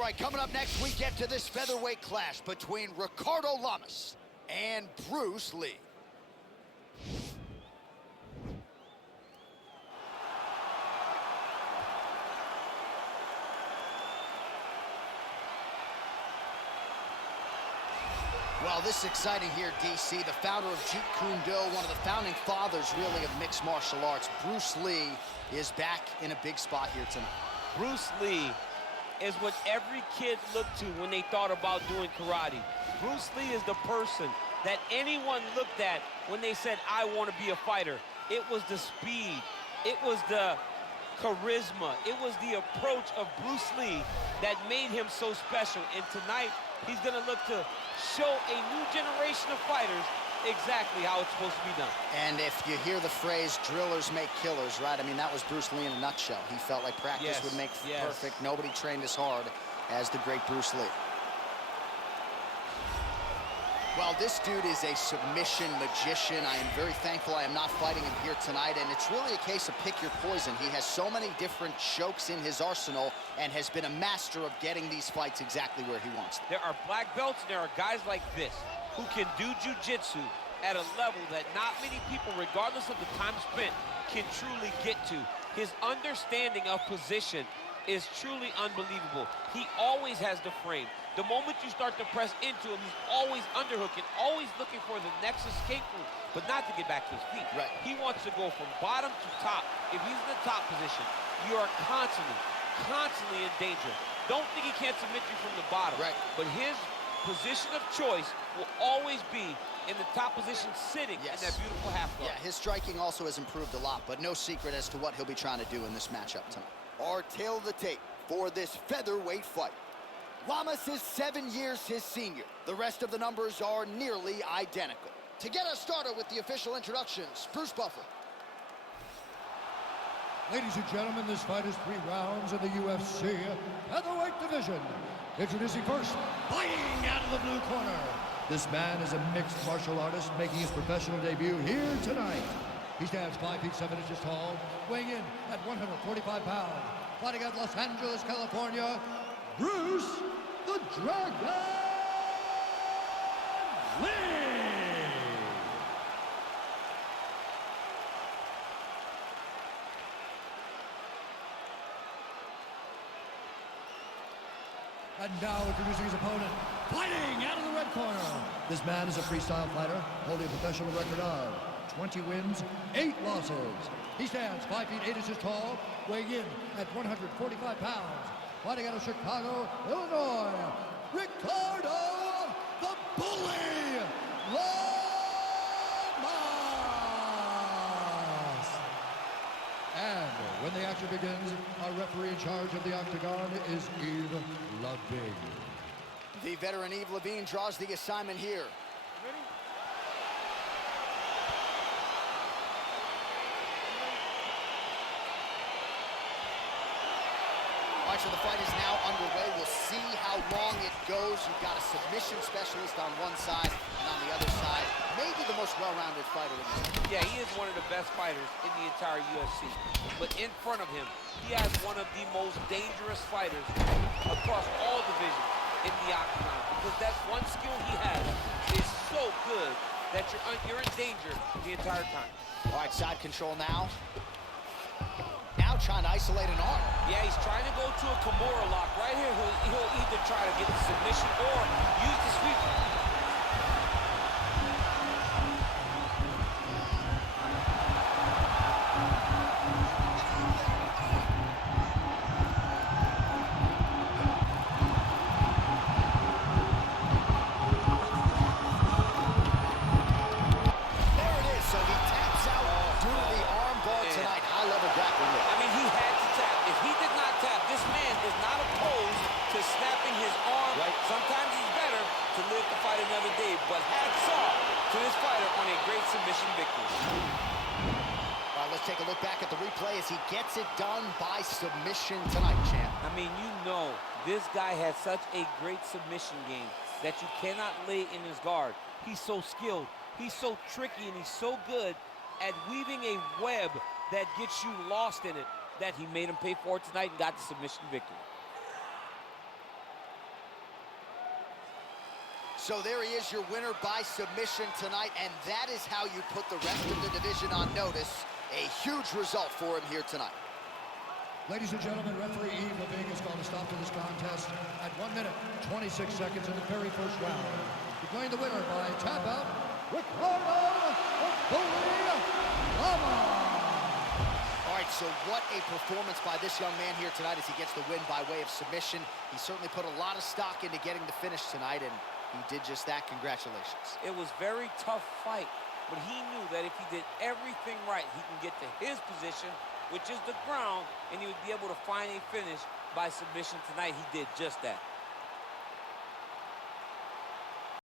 All right, coming up next, we get to this featherweight clash between Ricardo Lamas and Bruce Lee. Well, this is exciting here, DC. The founder of Jeet Kune Do, one of the founding fathers, really, of mixed martial arts. Bruce Lee is back in a big spot here tonight. Bruce Lee is what every kid looked to when they thought about doing karate. Bruce Lee is the person that anyone looked at when they said, I want to be a fighter. It was the speed. It was the charisma. It was the approach of Bruce Lee that made him so special. And tonight, he's going to look to show a new generation of fighters exactly how it's supposed to be done. And if you hear the phrase, drillers make killers, right? I mean, that was Bruce Lee in a nutshell. He felt like practice would make perfect. Nobody trained as hard as the great Bruce Lee. Well, this dude is a submission magician. I am very thankful I am not fighting him here tonight, and it's really a case of pick your poison. He has so many different chokes in his arsenal and has been a master of getting these fights exactly where he wants them. There are black belts, and there are guys like this who can do jiu-jitsu at a level that not many people, regardless of the time spent, can truly get to. His understanding of position is truly unbelievable. He always has the frame. The moment you start to press into him, he's always underhooking, always looking for the next escape route, but not to get back to his feet. Right. He wants to go from bottom to top. If he's in the top position, you are constantly in danger. Don't think he can't submit you from the bottom. Right. But his position of choice will always be in the top position, sitting in that beautiful half guard. Yeah, his striking also has improved a lot, but no secret as to what he'll be trying to do in this matchup tonight. Our tail of the tape for this featherweight fight. Lamas is 7 years his senior. The rest of the numbers are nearly identical. To get us started with the official introductions, Bruce Buffer. Ladies and gentlemen, this fight is 3 rounds in the UFC featherweight division. Introducing first, fighting out of the blue corner. This man is a mixed martial artist making his professional debut here tonight. He stands 5 feet 7 inches tall, weighing in at 145 pounds. Fighting out Los Angeles, California, Bruce the Dragon Lee. And now introducing his opponent, fighting out of the red corner. This man is a freestyle fighter, holding a professional record of 20 wins, 8 losses. He stands 5 feet 8 inches tall, weighing in at 145 pounds. Fighting out of Chicago, Illinois, Ricardo the Bully Lamas. And when the action begins, our referee in charge of the octagon is Yves Levine. The veteran Yves Levine draws the assignment here. Ready? All right, so the fight is now underway. We'll see how long it goes. You've got a submission specialist on one side, and on the other side, maybe the most well-rounded fighter in the world. Yeah, he is one of the best fighters in the entire UFC. But in front of him, he has one of the most dangerous fighters across all divisions in the octagon. Because that one skill he has is so good that you're in danger the entire time. All right, side control now. Now trying to isolate an arm. Yeah, he's trying to go to a Kimura lock. Right here, he'll either try to get the submission or use the sweeper. There it is, so he taps out due to the arm bar tonight. High-level grappling. I mean, he had to tap. If he did not tap, this man is not opposed to snapping his arm. Right. Sometimes it's better to live to fight another day, but hats off to this fighter on a great submission victory. All right, let's take a look back at the replay as he gets it done by submission tonight, champ. I mean, you know, this guy has such a great submission game that you cannot lay in his guard. He's so skilled, he's so tricky, and he's so good at weaving a web that gets you lost in it that he made him pay for it tonight and got the submission victory. So there he is, your winner by submission tonight, and that is how you put the rest of the division on notice. A huge result for him here tonight. Ladies and gentlemen, referee Yves Levine has called a stop to this contest at 1 minute, 26 seconds in the very first round. Declaring the winner by tap out, Ricardo Lamas. All right, so what a performance by this young man here tonight as he gets the win by way of submission. He certainly put a lot of stock into getting the finish tonight, and he did just that. Congratulations. It was a very tough fight, but he knew that if he did everything right, he can get to his position, which is the ground, and he would be able to find a finish by submission tonight. He did just that.